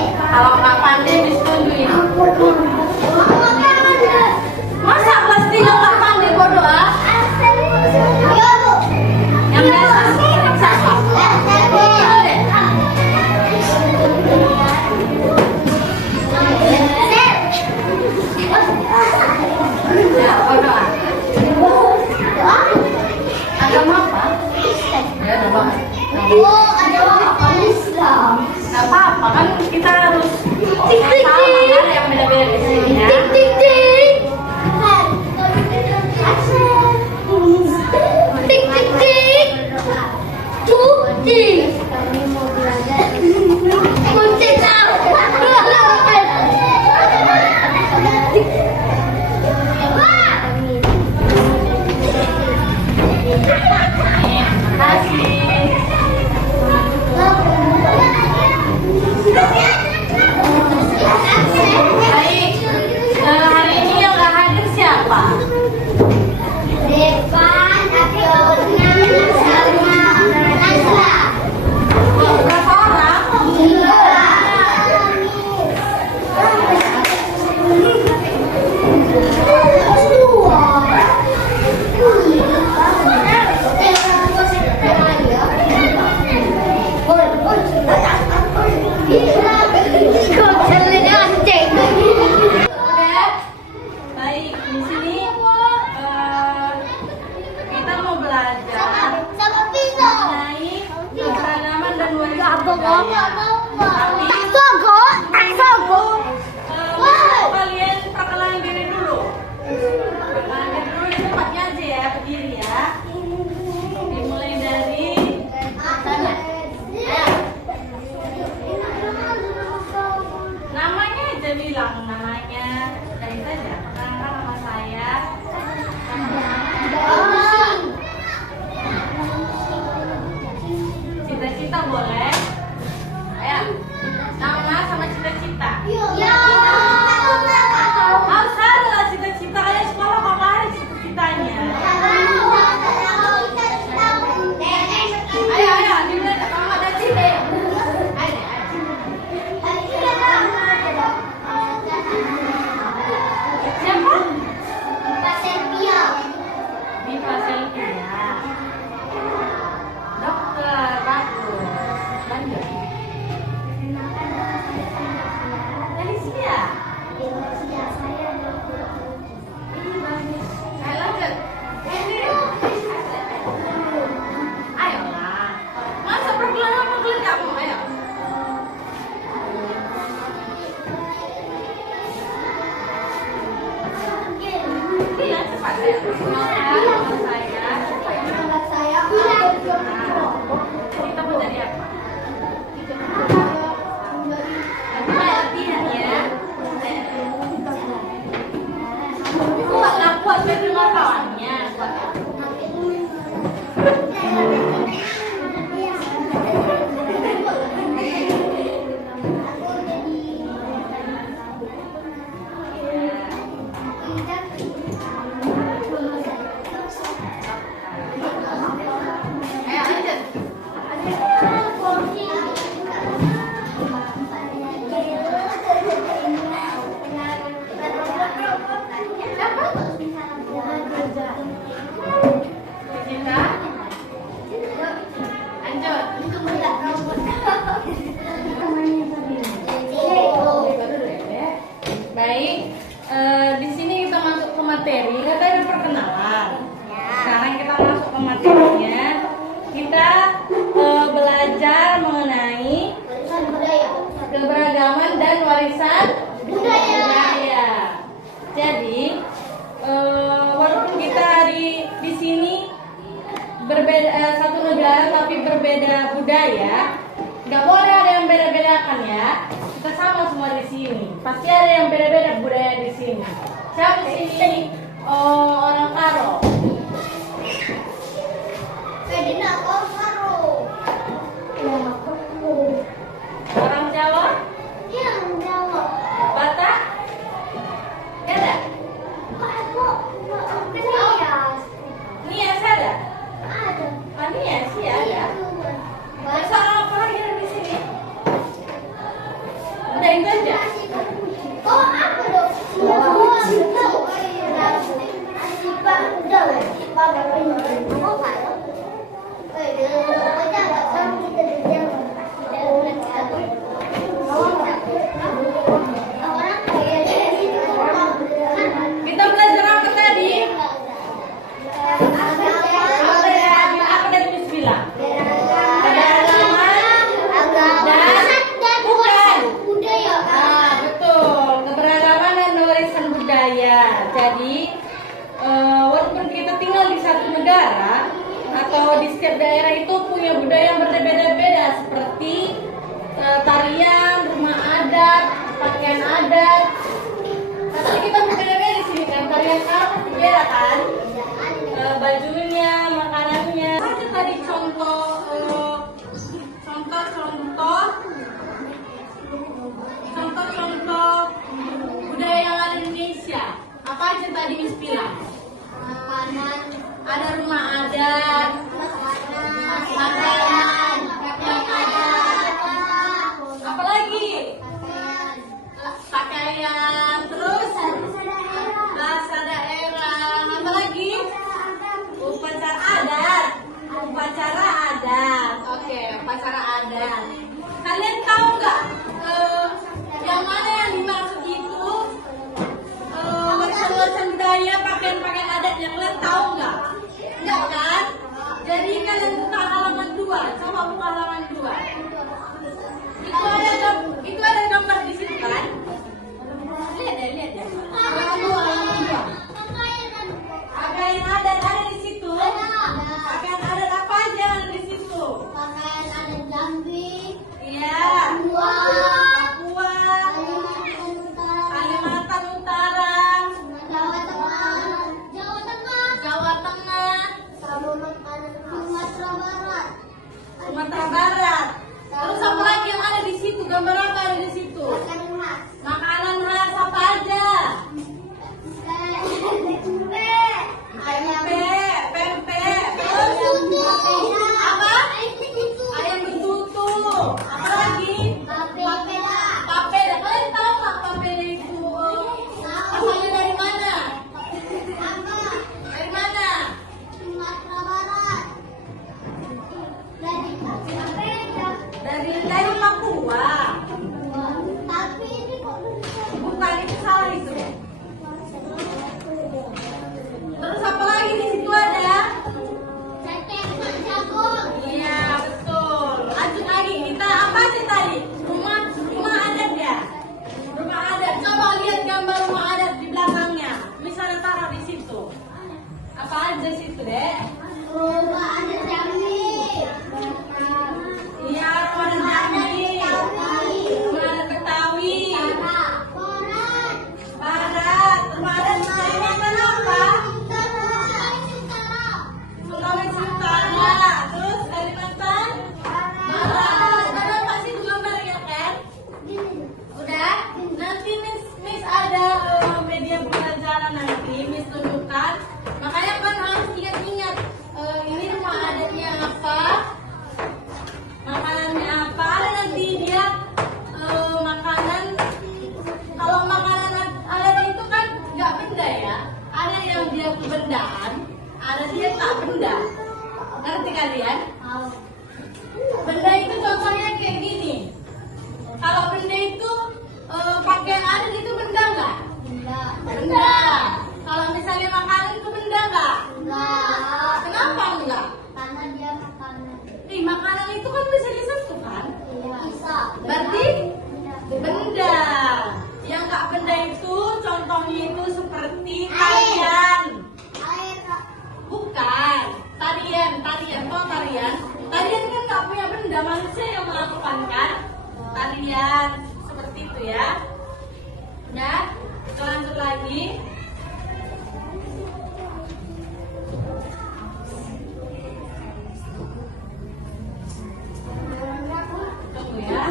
Kalau nggak pandai disetujuin. Masa kelas 3 nggak pandai bodoh ah? Yang biasa siapa? Ya, bodoh ah. Agama apa? Ya, agama. Nggak apa-apa kan kita harus tahu mana yang beda-beda di sini ya. Kalian perkenalan diri dulu. Perkenalan dulu di tempatnya aja ya, berdiri ya. Dimulai dari sana. Namanya aja bilang namanya. Dari saja. Perkenalkan nama saya. Cita-cita boleh. Nama sama cita-cita. Harus ada cita-cita kayak sekolah kok ada cita-citanya. Ayo, dimulai kalau ada cita. Siapa? Diva Selvia. Dokter, bagus. Lanjut. Di sini kita masuk ke materi. Kita ada perkenalan. Sekarang kita masuk ke materinya. Kita belajar mengenai keberagaman dan warisan budaya. Jadi walaupun kita di sini berbeda satu negara tapi berbeda budaya, nggak boleh ada yang beda-bedakan ya. Kita sama semua di sini. Pasti ada yang beda-beda budaya di sini. Siapa di sini? Orang Karo. Orang Jawa? Batak? Gak ada? Nias ada? Nias sih ada. Bahasa apa lagi di sini? Apa aja tadi Miss bilang? Makanan. Ada rumah adat, pakaian, yang ada. Apa lagi? Pakaian, terus bahasa daerah. Apa lagi? Upacara adat. Upacara adat. Oke, upacara adat. Kalian tahu nggak yang mana yang dimaksud itu? Warisan-warisan budaya, pakaian-pakaian adat yang kalian tahu nggak? Nggak kan? Jadi kalian buka halaman 2. Coba buka halaman 2. Itu ada gambar di situ kan? Lihat ya. Halaman 2. Pakaian adat ada di situ. Pakaian adat apa aja yang ada di situ? Pakaian adat Jambi. Iya. Papua. Kalimantan Utara. Jawa Tengah. Sumatera Barat. Terus apa lagi yang ada di situ? Gambar apa ada di situ? Makanan khas apa aja? Pempek. Terus apa? Ayam betutu. Apa lagi? Papeda. Kalian tahu nggak papeda itu asalnya dari mana? Dari mana? Dari Papua. Tapi ini kok Bukan, itu salah itu. Terus apa lagi di situ ada? Iya, betul. Lanjut lagi, kita apa sih tadi? Rumah adat ya? Rumah adat. Coba lihat gambar rumah adat di belakangnya. Misalnya taruh di situ. Apa aja situ, Dek? rumah adat Jambi. Iya, rumah adat Jambi. Rumah adat Betawi. Barat. Rumah adat Kalimantan apa? Sulawesi Utara. Terus Kalimantan Barat. Udah nampak sih itu gambarnya kan? Udah? Nanti Miss ada media pembelajaran nanti Miss tunjukkan. Makanya kan harus ingat-ingat ini rumah adatnya apa, makanannya apa. Ada nanti dia makanan. Kalau makanan adat itu kan nggak benda ya. Ada yang dia bendaan, ada dia tak benda. Ngerti kalian? Benda itu contohnya kayak gini. Kalau benda itu pakaian adat itu benda nggak? Benda. Kalau misalnya makanan itu benda nggak? Kenapa enggak? Karena dia makanan. Makanan itu kan bisa disentuh kan? Bisa. Berarti benda. Yang nggak benda itu contohnya itu seperti tarian. Air. Bukan. Tarian. Tarian kan nggak punya benda, manusia yang melakukan kan? Tarian. Seperti itu ya. Udah, kita lanjut lagi. Tunggu ya.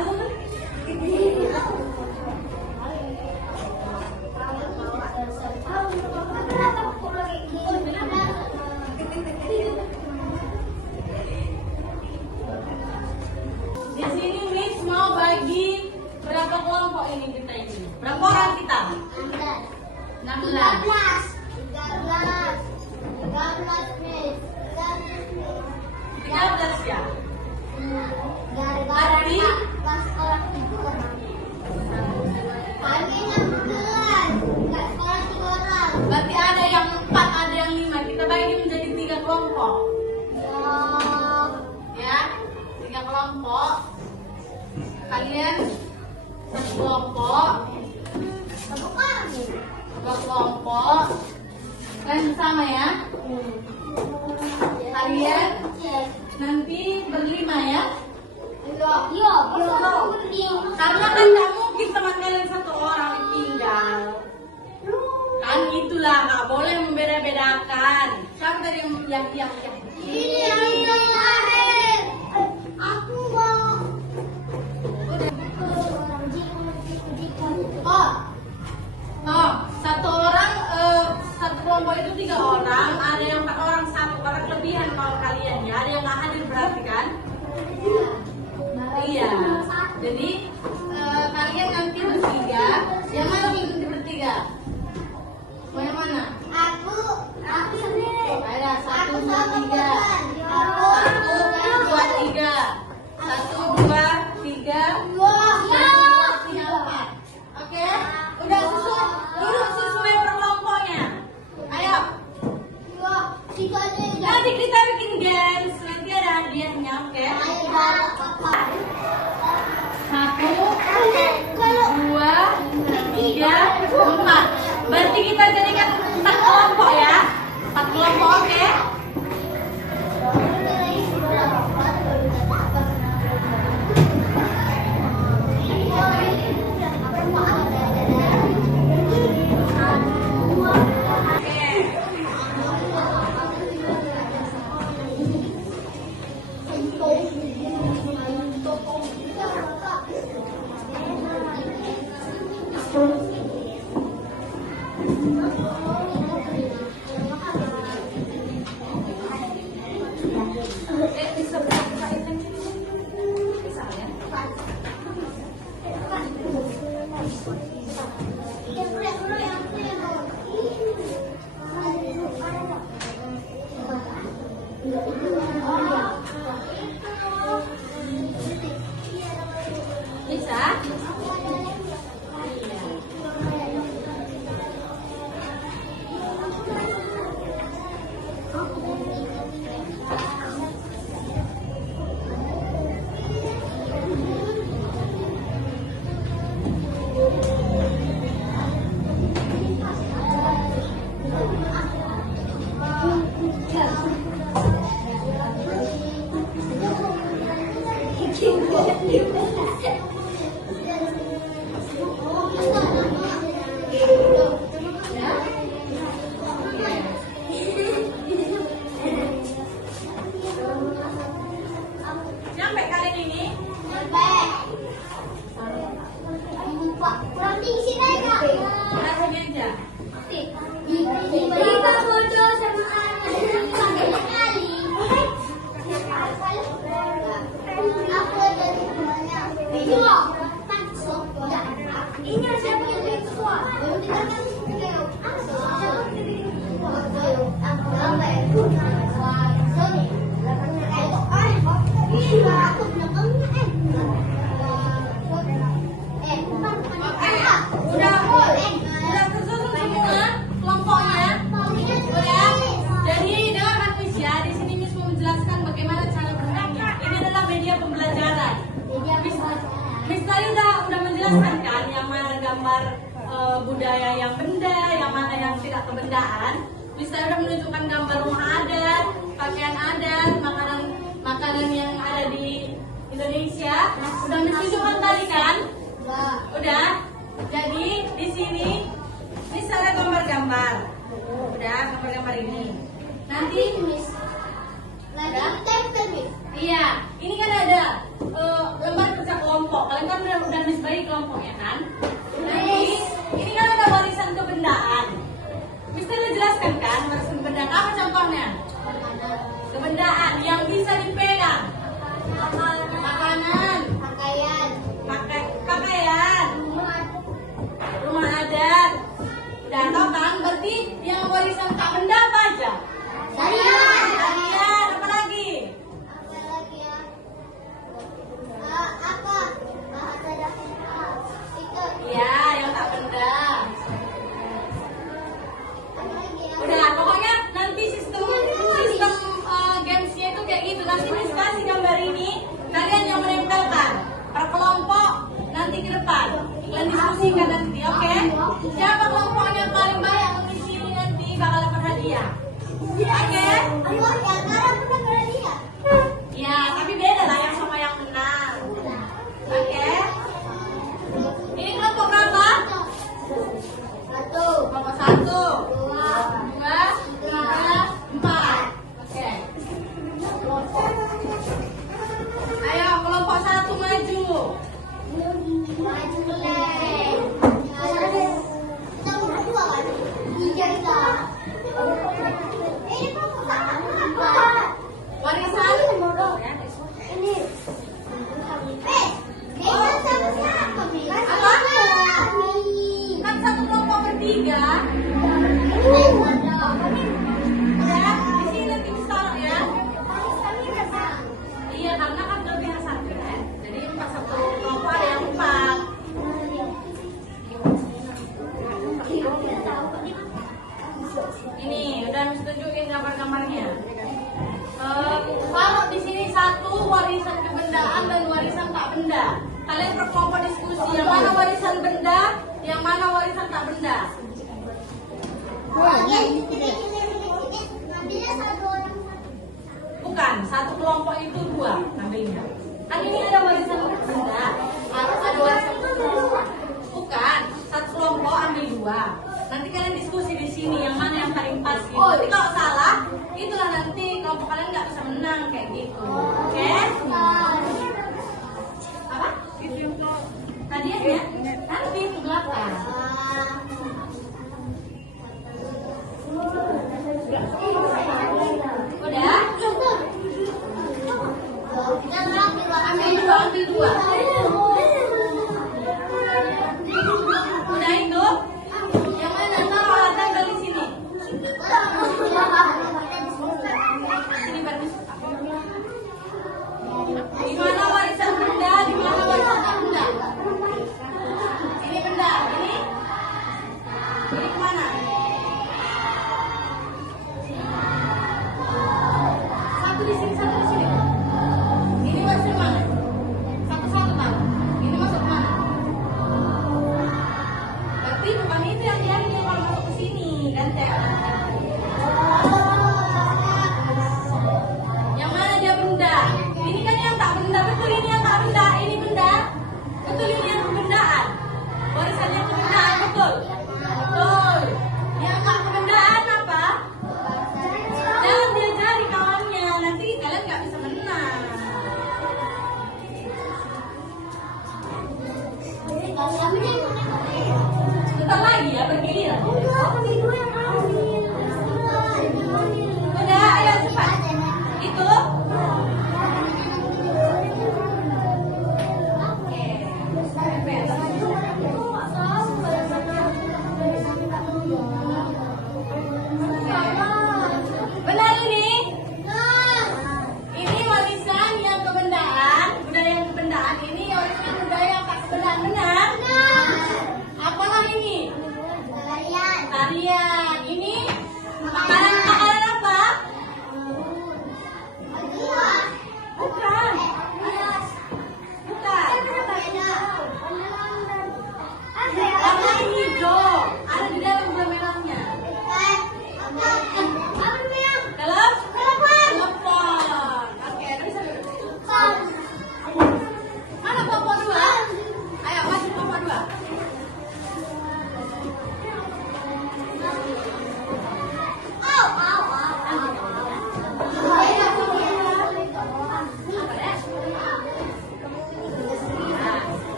Di sini Miss mau bagi berapa kelompok ini kita ini? Berapa orang kita? 16. 13 ya? Berarti berarti ada yang 4, ada yang 5. Kita bagi menjadi 3 kelompok. Ya, 3 kelompok. Kalian 1 kelompok, 2 kelompok. Kalian sama ya? Kalian nanti berlima ya? Karena kan nggak mungkin teman kalian 1 orang tinggal. Kan itulah, nggak boleh membeda-bedakan. Siapa tadi yang Aku mau. Oh, 1 orang Jadi kalian nanti bertiga. Yang mana mengikuti bertiga? Mau yang mana? Aku sendiri. Ada 1, 2, 3. Aku 1, 2, 3. 1, 2, 3. 4. Oke? Udah susun. Duduk sesuai per kelompoknya. Ayo. Nanti kita bikin games. Nanti ada hadiahnya, oke? 1, 2, 3, 4. Berarti kita jadikan 4 kelompok ya. 4 kelompok, oke? Bisa? Sampai kalian ini? Kurang tinggi deh kak. Rasanya aja. Kita bodoh sama anak kali. Aku ada di rumahnya. Ini siapa yang lebih tua? Udah tersusun semua kelompoknya. Udah. Jadi dengarkan Miss ya. Di sini Miss mau menjelaskan bagaimana cara bermainnya. Ini adalah media pembelajaran. Miss tadi udah menjelaskan kan yang mana gambar budaya yang benda, yang mana yang tidak kebendaan. Miss tadi udah menunjukkan gambar rumah adat, pakaian adat, makanan yang ada di Indonesia. Udah Miss tunjukkan tadi kan? Udah. Jadi di sini Miss ada gambar-gambar. Udah gambar-gambar ini. Nanti iya, ini kan ada lembar kerja kelompok. Kalian kan udah Miss bagi kelompoknya kan? Nanti ini kan ada warisan kebendaan. Miss tadi udah jelaskan kan warisan kebendaan. Apa contohnya? Kebendaan yang bisa dipegang. Makanan, pakaian, rumah adat. Udah tau kan? Berarti yang warisan tak benda apa aja? Tarian, apa lagi? Iya, yang tak benda. Udah, pokoknya nanti sistem gamesnya itu kayak gitu. Nanti Miss kasih gambar ini, kalian yang menempelkan per kelompok nanti ke depan. Kalian diskusikan nanti, oke? Siapa kelompoknya paling banyak mengisi ini nanti bakal dapat hadiah. Oke? Ya, tapi beda lah yang sama yang menang. Oke? Ini kelompok berapa? Kelompok 1, 2, 3, 4. Oke. Ayo kelompok 1 maju. Warisan. Ini. Kalian berkelompok diskusi. Yang mana warisan benda, yang mana warisan tak benda. Bukan, satu kelompok itu dua ambilnya. Kan ini ada warisan benda, harus ada warisan benda. Bukan, satu kelompok ambil dua. Nanti kalian diskusi di sini yang mana yang paling pas gitu. Tapi kalau salah, itulah nanti kelompok kalian nggak bisa menang kayak gitu. Oke? Apa? Tadi ya? Nanti ke belakang. Udah? Ambil dua. Udah itu? Yang mana taruh alat tempel di sini? Sini baru. Di mana warisan benda? Di mana warisan tak benda? Ini benda, ini kemana? Satu di sini, satu di sini. Ini warisan mana? Satu-satu tahu. Ini masuk mana? Berarti bukan itu yang diambil kalau masuk ke sini, kan Teh? Yang mana dia benda? Ini kan yang tak benda, betul ini yang tak benda, ini benda. Betul ini yang kebendaan. Warisannya kebendaan, betul. Betul. Yang tak kebendaan apa? Jangan diajari kawannya, nanti kalian nggak bisa menang. Sebentar lagi ya bergiliran. Udah, ayo cepat. Itu. Oke. Benar ini? Ini warisan yang kebendaan, budaya yang kebendaan. Ini warisan budaya yang tak kebendaan, benar? Apalah ini? Tarian.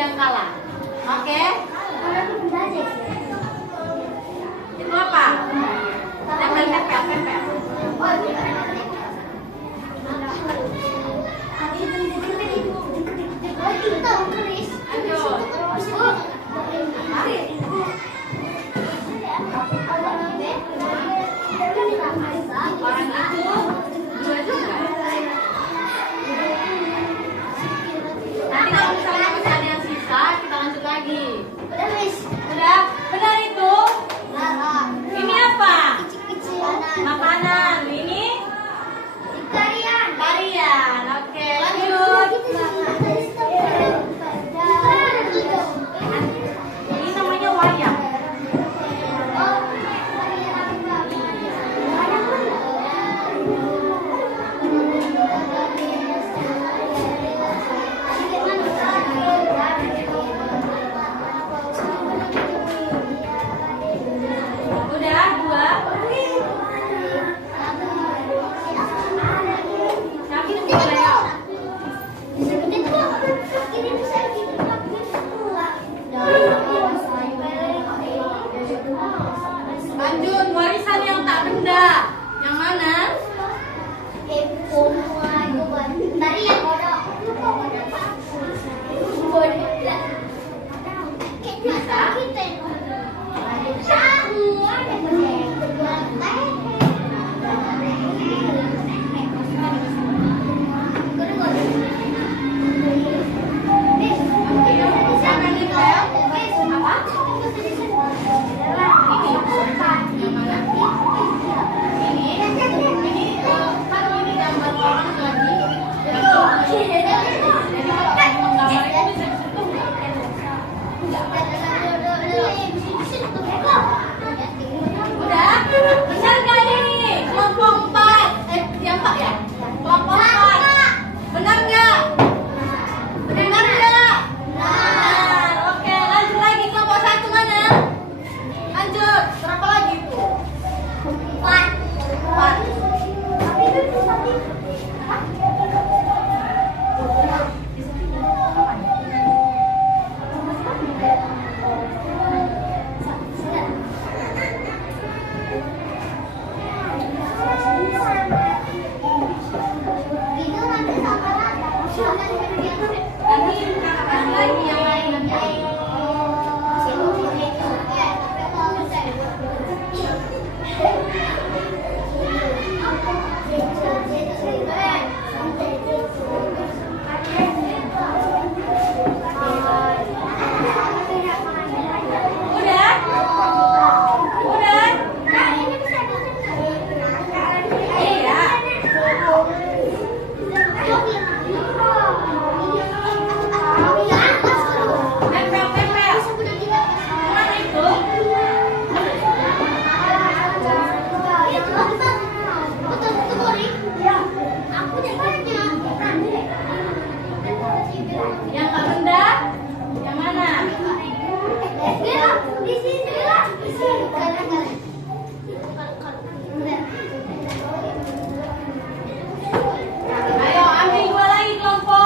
yang kalah. Oke? Itu apa? Tempel. Orang itu dua juga. Nanti kalau misalnya masih ada yang sisa, kita lanjut lagi. Udah? Benar itu? Ini apa? Makanan. Ini? Tarian. Oke, lanjut. Ini namanya wayang. Udah, dua. Tapi itu boleh ya? Lanjut, warisan yang tak benda. Yang mana? Udah? Benar nggak ini? Kelompok 4. Yang 4 ya? Kelompok 4. Benar nggak? Benar nggak? Benar. Oke, lanjut lagi. Kelompok 1 mana? Lanjut. Berapa lagi itu? 4. Nanti kakak kasih lagi yang lain nanti. Udah? Udah? Iya. Tempel. Mana itu? Yang tak benda? Yang mana? Ayo ambil 2 lagi kelompok.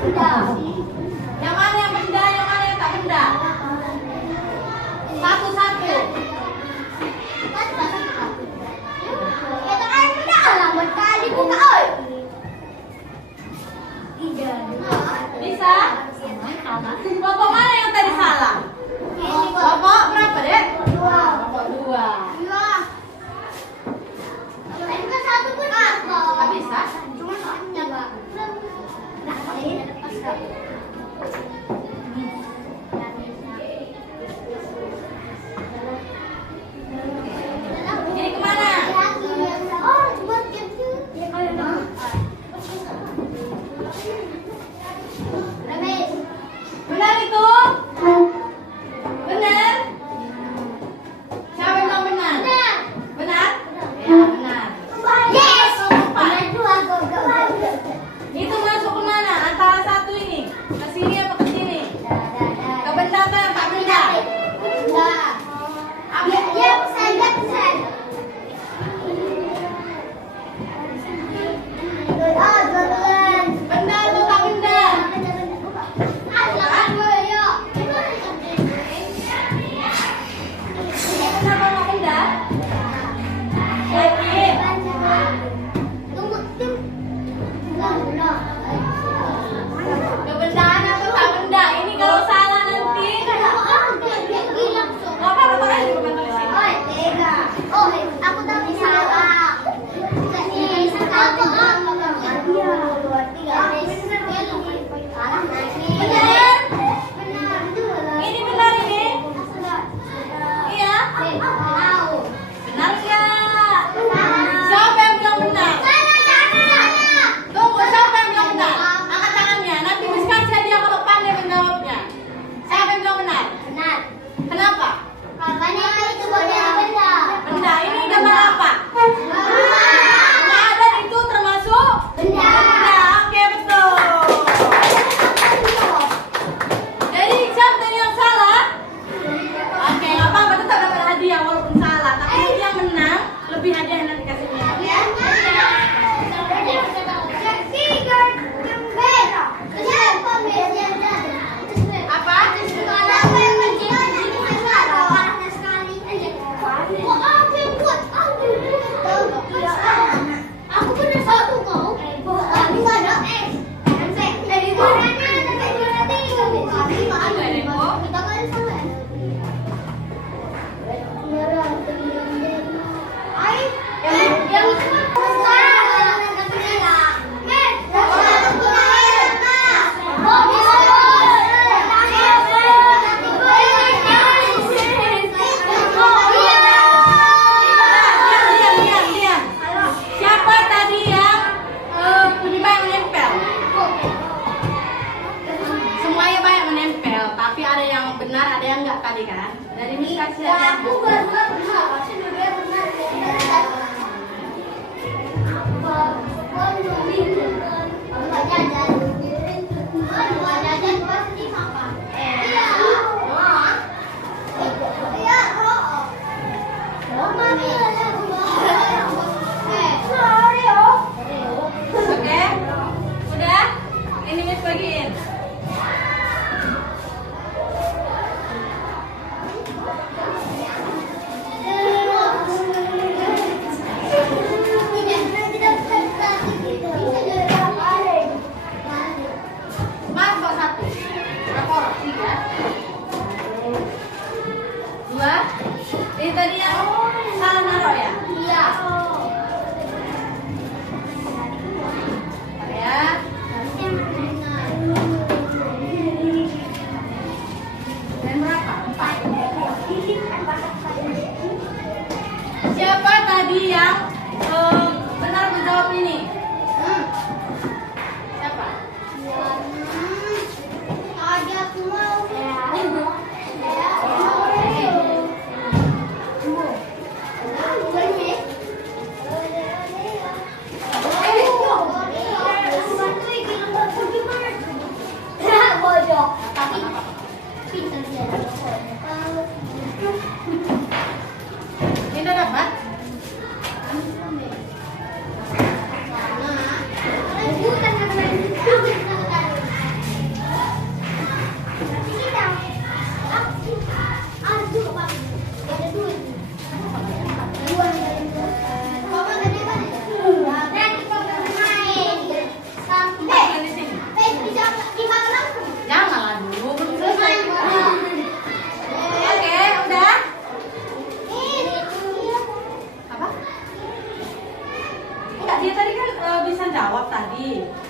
Yang mana yang benda, yang mana yang tak benda? Satu-satu. Bisa? Kelompok mana yang tadi salah? Kelompok berapa, Dek? Kelompok 2. Nggak bisa? Jadi kemana? Benar itu? Benar? Siapa yang bilang benar? Benar? Ya, benar. Itu masuk ke mana? Antara satu ini. Ke sini apa ke sini? Ke benda apa yang tak benda? Apa itu? Benda atau tak benda? Kenapa tak benda? Yakin? Kebendaan atau tak benda? Ini kalau salah nanti. Nggak apa-apa, pakai aja bukan tulisin. Aku tapi salah. Benar? Ini benar ini? Iya? Benar nggak? Siapa yang bilang benar? Tunggu, siapa yang bilang benar? Angkat tangannya, nanti Miss kasih hadiah kalau pandai menjawabnya. Siapa yang bilang benar? Kenapa? Benda, ini gambar apa? Nggak ada, itu termasuk? Benda, oke betul. Jadi siapa tadi yang salah? Oke, nggak apa-apa, tetap dapat hadiah walaupun salah. Tapi nanti yang menang, lebih hadiah yang nanti kasihnya. Apa? Aku pernah satu kau. Tapi nggak ada X. Kita kan sama. Diam. Siapa tadi yang punya banyak menempel? Semuanya banyak menempel, tapi ada yang benar, ada yang enggak tadi kan? Dari Miss kasih hadiah. Oke? Udah? Ini Miss bagiin. Mas kok satu? Berapa orang? 3? 2? Ini tadi yang salah naruh ya? Iya. Ya. Dan berapa? 4. Siapa tadi yang benar menjawab ini? Siapa? Tadi aku mau. Ini udah dapat?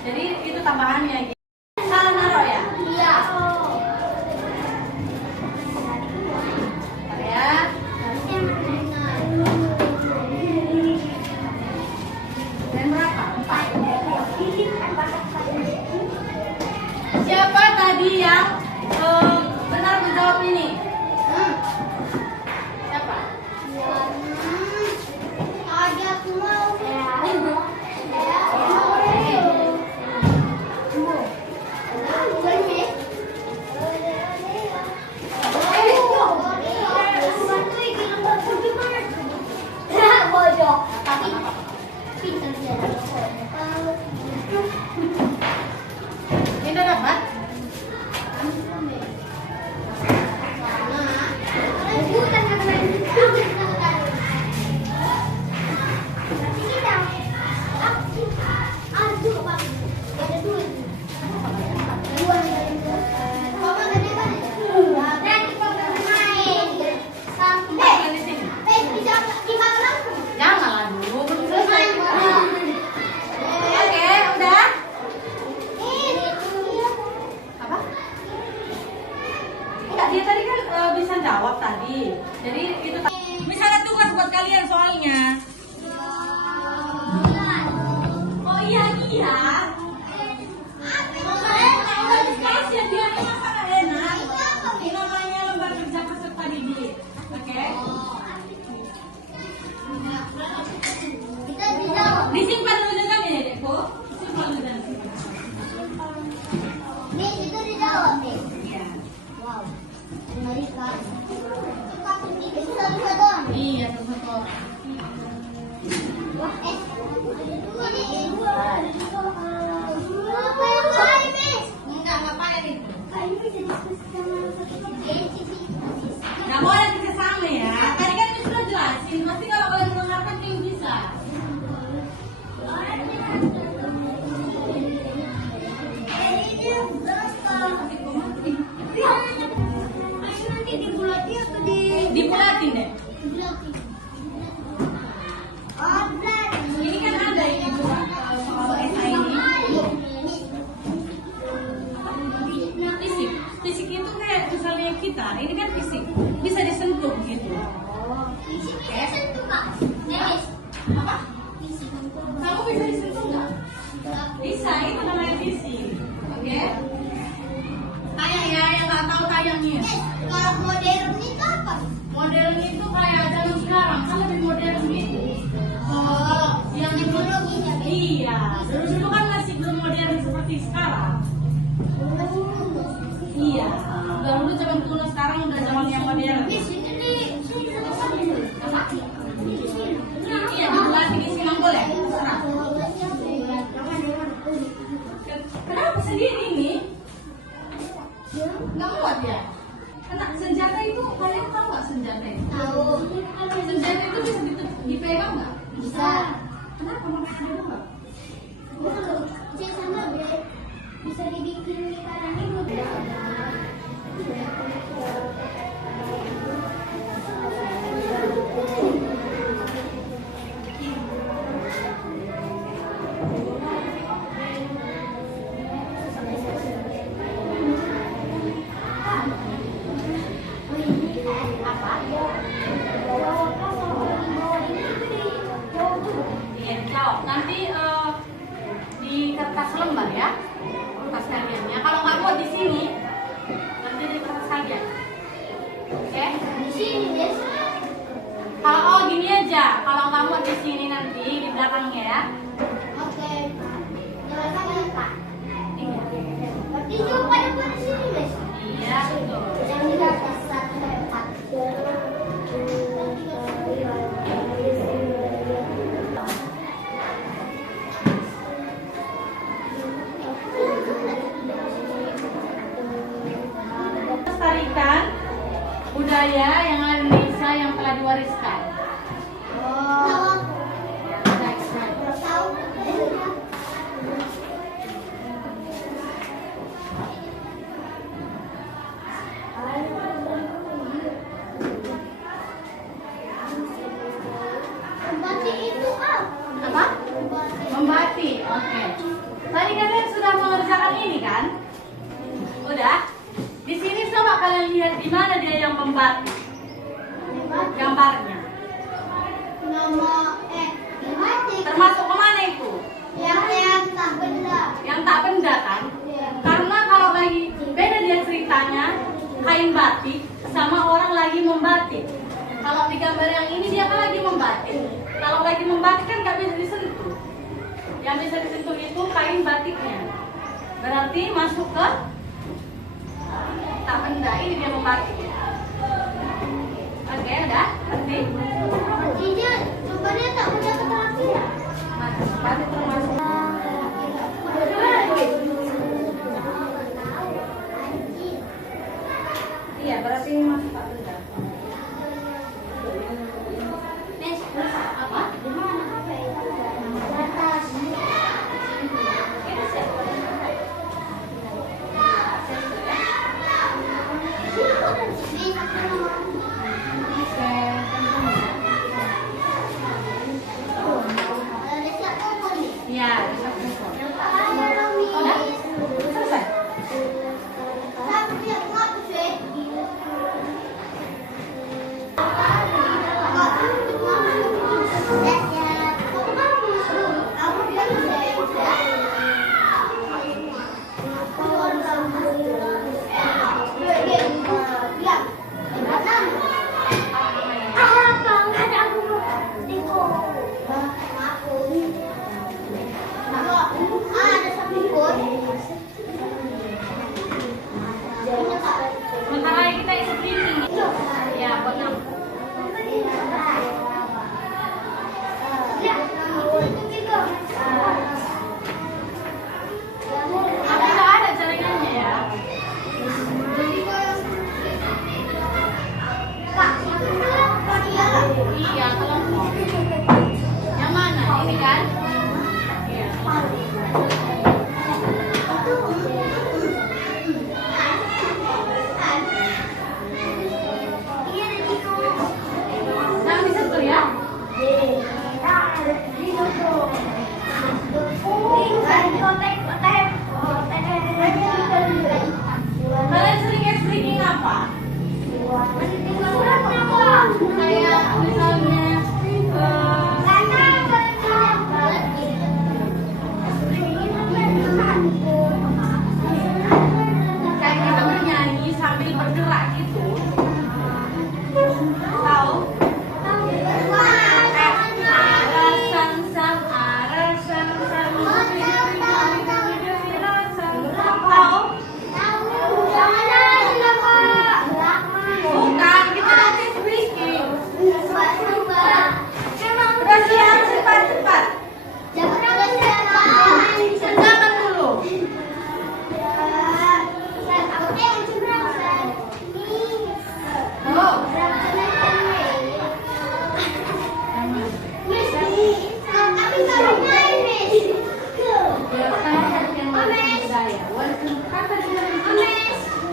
Jadi itu tambahannya. Salah naruh ya? Iya. Bentar ya. Dan berapa? 4. Siapa tadi yang benar menjawab ini? Siapa? Tadi aku mau. Bodoh. Tapi pintar dia. Ini udah dapat? Janganlah dulu, belum selesai. Oke, udah. Apa? Enggak, dia tadi kan bisa jawab tadi. Jadi itu misalnya tugas buat kalian soalnya. Oh iya iya. Udah dikasih ya, dia ini sangat enak. Ini namanya lembar kerja peserta didik. Oke. Disimpan dulu kan ya, Dekko? Simpan dulu dan simpan. Nih, itu dijawab nih. Iya. Wow. Amerika. Itu satu-satu. Iya, satu-satu. Wah, ini dua. Ngapain, Miss? Enggak, ngapain itu? Kayaknya bisa diskusi sama Nggak boleh kita sama ya. Tadi kan Miss sudah jelasin. Pasti kalau kalian belum ngerti kamu bisa. Nanti dibulati atau Dibulatin deh. dibulati? Oh, bulat. Ini kan ada ini Bu, soal esai ini. Fisik. Fisik itu kayak misalnya kita. Ini kan fisik. Bisa disentuh gitu. Fisik bisa sentuh, Kak. Miss. Apa? Fisik. Kamu bisa disentuh nggak? Bisa. Itu namanya fisik. Oke? Tayang ya, yang nggak tahu tayangnya. Kalau modern itu apa? Modern itu kayak zaman sekarang, kan lebih modern gitu. Oh, Yang teknologinya beda. Iya, dulu kan masih belum modern seperti sekarang. Iya, dahulu zaman kuno, sekarang udah zaman yang modern. Miss, ini di sini sama dulu. Apa? Di sini. Iya, dibuat di sini boleh. Terserah. Kenapa sendiri nih? Nggak muat ya? Kena senjata itu, kalian tahu nggak senjata itu? Tahu. Senjata itu bisa dipegang nggak? Bisa. Kenapa makanya ada nggak? Saya sama bisa dibikin lingkaran itu. Iya, dijawab. Nanti di kertas lembar ya, kertas kalian ya. Kalau nggak buat di sini, nanti di kertas kalian. Oke? Di sini, Miss. Kalau gini aja, kalau nggak buat di sini nanti di belakangnya ya. Oke. Jelaskan ya, Pak. Iya. Berarti jawabannya buat di sini, Miss. Iya, betul. Yang di atas 1 Lestarikan budaya yang ada di Indonesia yang telah diwariskan. Oh. Next, next. Tahu. Berarti itu apa? Apa? Membatik. Oke. Tadi misalkan ini kan, udah. Di sini coba kalian lihat di mana dia yang membatik. Gambarnya. Termasuk kemana itu? Yang tak benda. Yang tak benda kan? Karena kalau lagi beda dia ceritanya kain batik sama orang lagi membatik. Kalau di gambar yang ini dia kan lagi membatik. Kalau lagi membatik kan nggak bisa disentuh. Yang bisa disentuh itu kain batiknya. Berarti masuk ke tak benda. Ini dia membatik. Oke, udah? Berarti? Artinya, sumbernya tak punya keterangan. Batik termasuk. Iya, berarti ini masuk tak benda. Apa? Di mana HP itu? Di atas. Itu siapa? Iya, bisa telepon. Udah? Selesai? Bentar lagi kita isi cleaning. Ya, buat kamu. Tapi nggak ada jaringannya ya. Iya, telepon. Yang mana? Ini kan? Iya. Jangan disentuh ya. Kalian sering streaming apa? Kayak misalnya kayak kita bernyanyi sambil bergerak gitu. Tahu? Bukan, kita nanti speaking. Udah siap, cepat-cepat. Kerjakan dulu.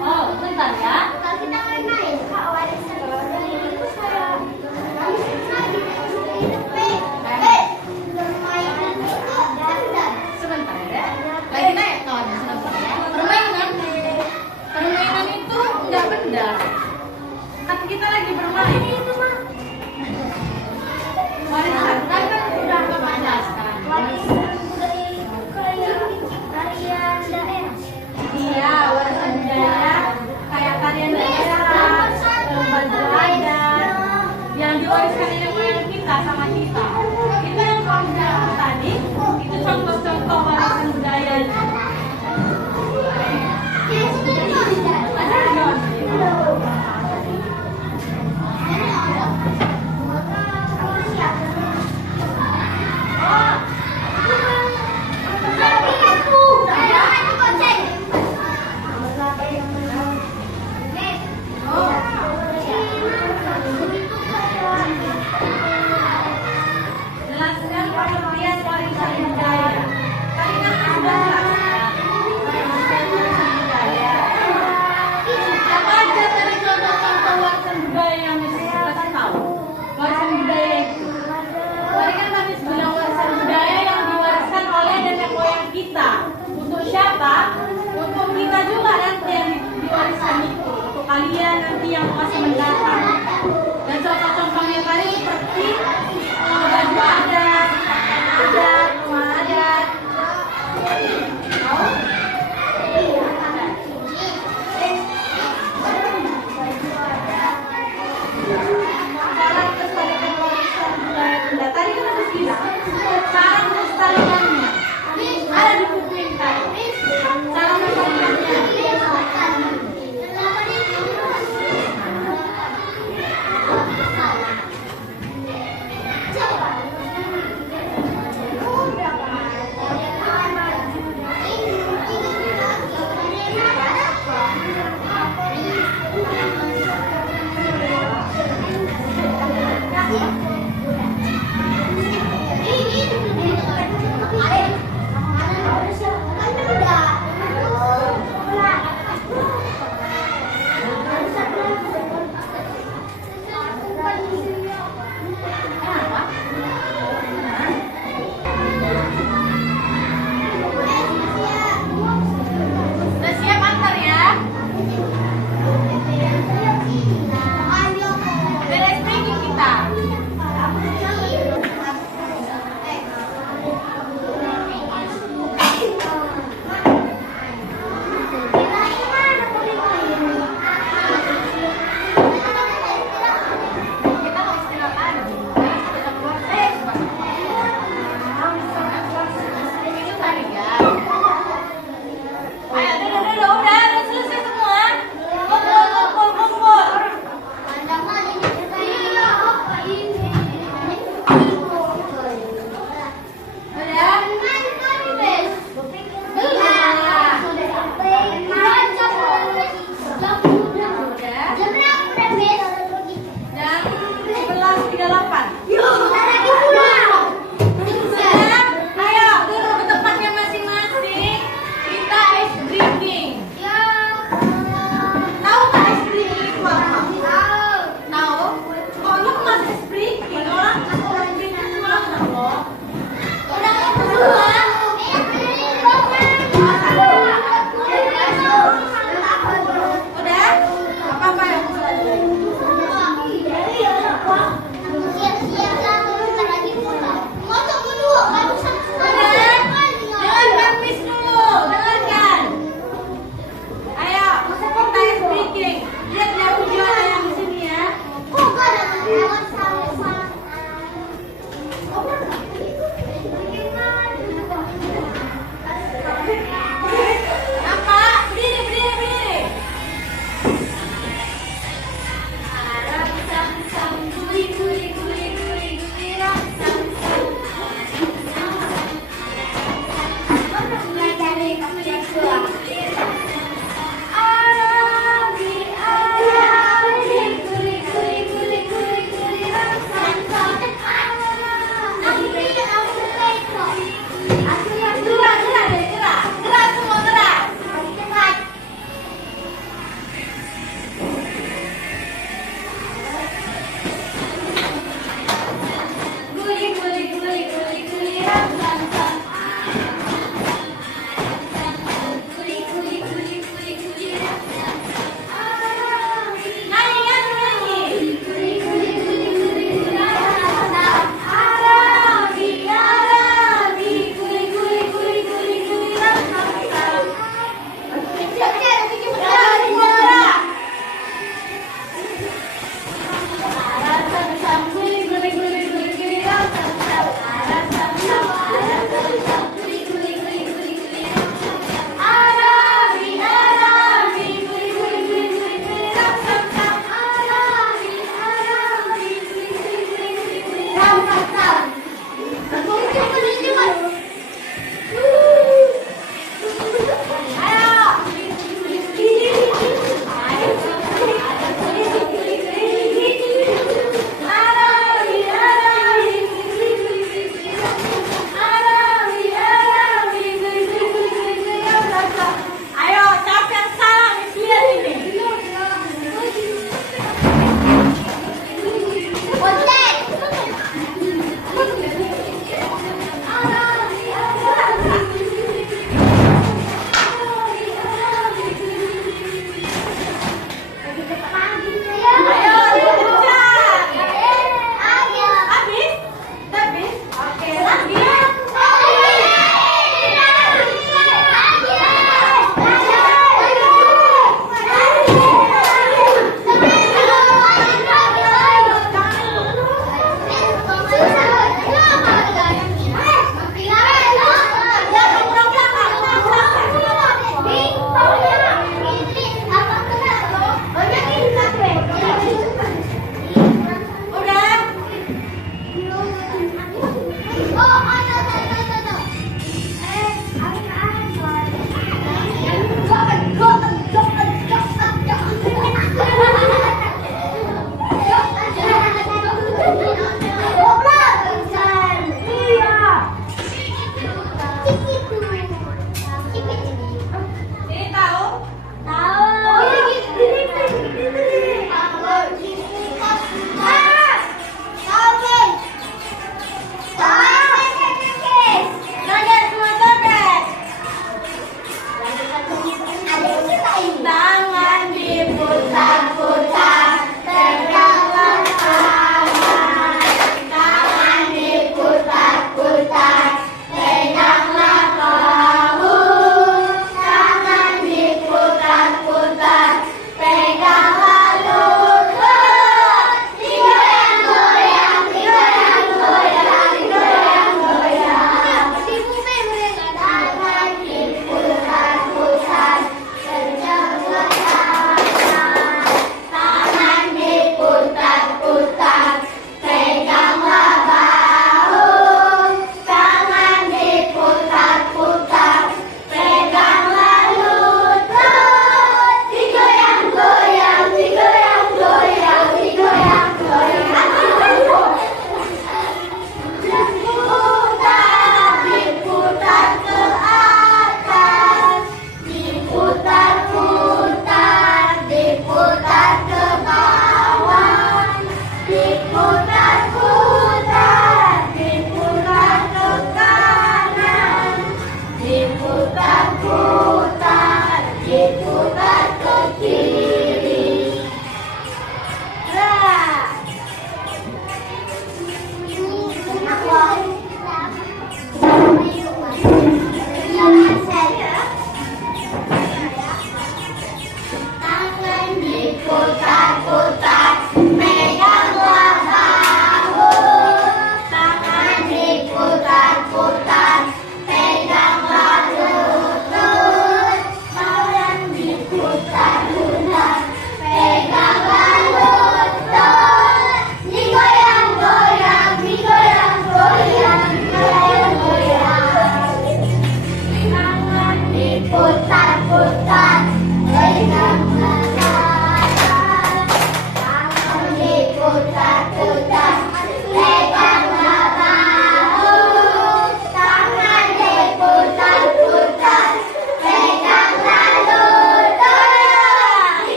Oh, bentar ya. Sebentar ya. Lagi naik kawan, sebentar ya. Permainan itu nggak benda. Kan kita lagi bermain. Warisan kan udah kebanyakan. Iya, warisan budaya kayak tarian daerah, baju adat yang diwariskan nenek moyang kita sama kita. Itu yang kamu bilang tadi, itu contoh-contoh warisan budayanya.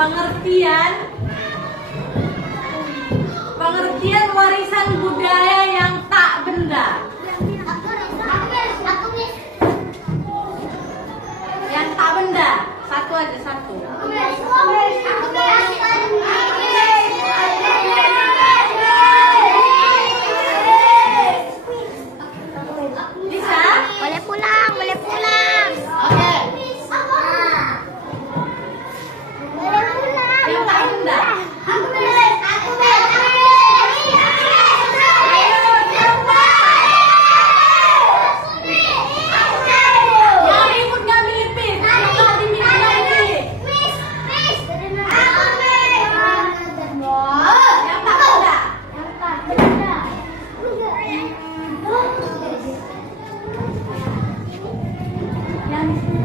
pengertian warisan budaya yang tak benda. Yang tak benda. Satu aja, satu. Bisa? Boleh pulang, boleh pulang. Oke. Boleh pulang. Yang tak benda. Yang ribut nggak milipin. Nggak dimiliki lagi. Yang tak benda. Yang di sini.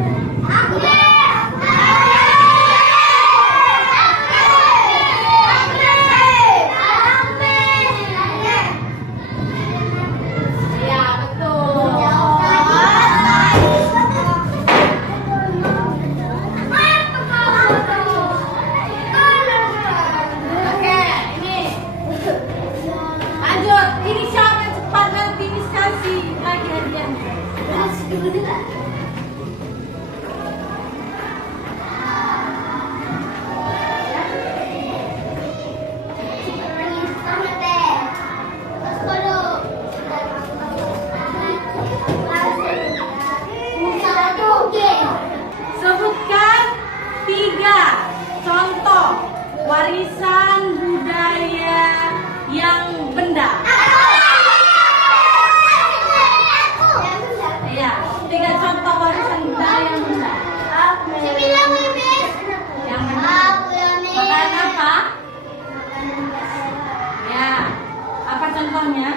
Iya, betul. Oke, ini. Lanjut. Ini siapa yang cepat nanti discussi lagi hadiahnya. Sebutkan 3 contoh warisan budaya yang benda. Iya, 3 contoh warisan budaya yang benda. Yang benda. Makanan apa? Ya. Apa contohnya?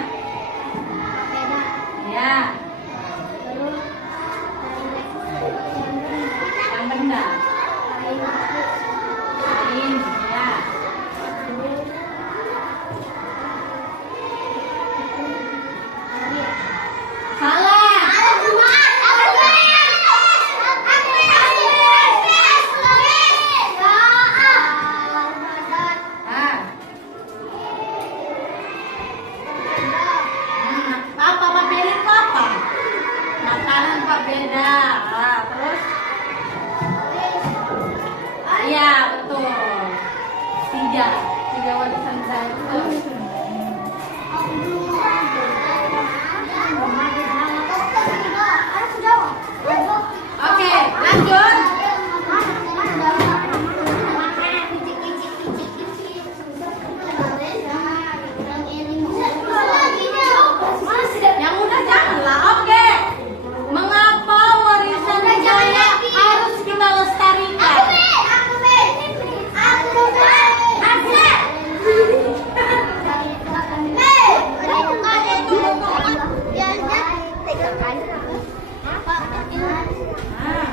Ya. Yang benda. Kain. Ya. Salah. Ah. Apa beda itu apa? Makanan apa beda? Ah, terus? Iya, betul. 3 warisan budaya, betul. Oke, lanjut. Yang mudah janganlah. Oke. Mengapa warisan budaya harus kita lestarikan? Ah.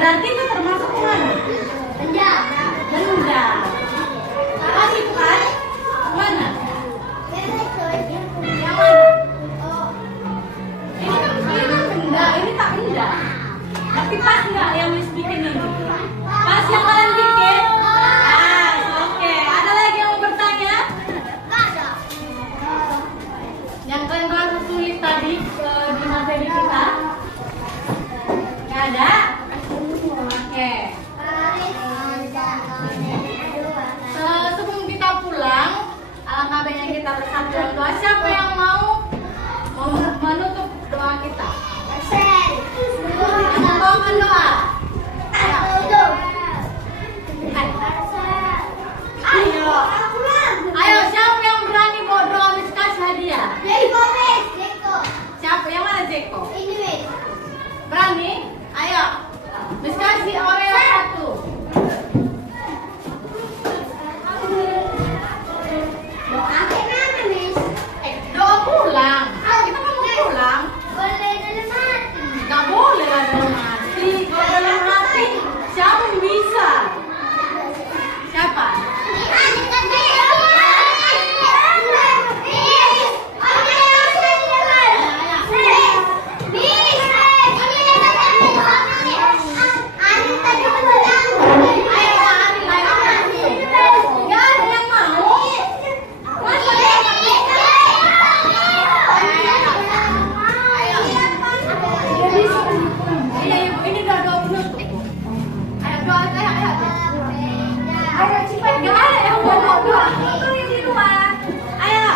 Berarti itu termasuk mana? Benda. Benda. Masih bukan? Mana? Yang mana? Ini kan benda, ini tak benda. Tapi pas nggak yang Miss bikin ini? Pas yang kalian bikin? Pas, oke. Ada lagi yang mau bertanya? Yang kalian merasa sulit tadi di materi kita? Nggak ada? Oke. Sebelum kita pulang, alangkah baiknya kita bersatu doa. Siapa yang mau menutup doa kita? Membawakan doa. Ayo. Ayo, siapa yang berani bawa doa Miss kasih hadiah? Siapa? Yang mana Jeko? Berani? Ayo. Miss kasih Oreo 1. Doa pulang. Kita kan mau pulang. Gak boleh lah dalam hati. Kalau dalam hati, siapa yang bisa? Siapa? Gak ada yang mau. Masa dia nggak bisa? Iya, ibu ini udah doa penutup. Ayo doa saya, ayo. Ayo cepat, gak ada yang mau doa penutup di luar. Ayo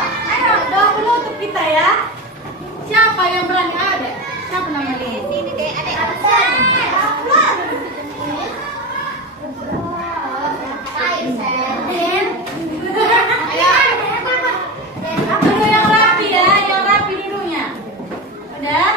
doa penutup kita ya. Siapa yang berani? Ada? Siapa namanya? Sini deh, adek. Duduk yang rapi ya, yang rapi duduknya. Udah?